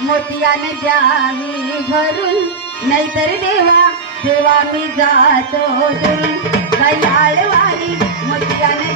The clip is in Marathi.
मोतियाने द्यावी भरून, नाहीतर देवा देवा मी जातो दुरून. गाई आळवाली मोतियाने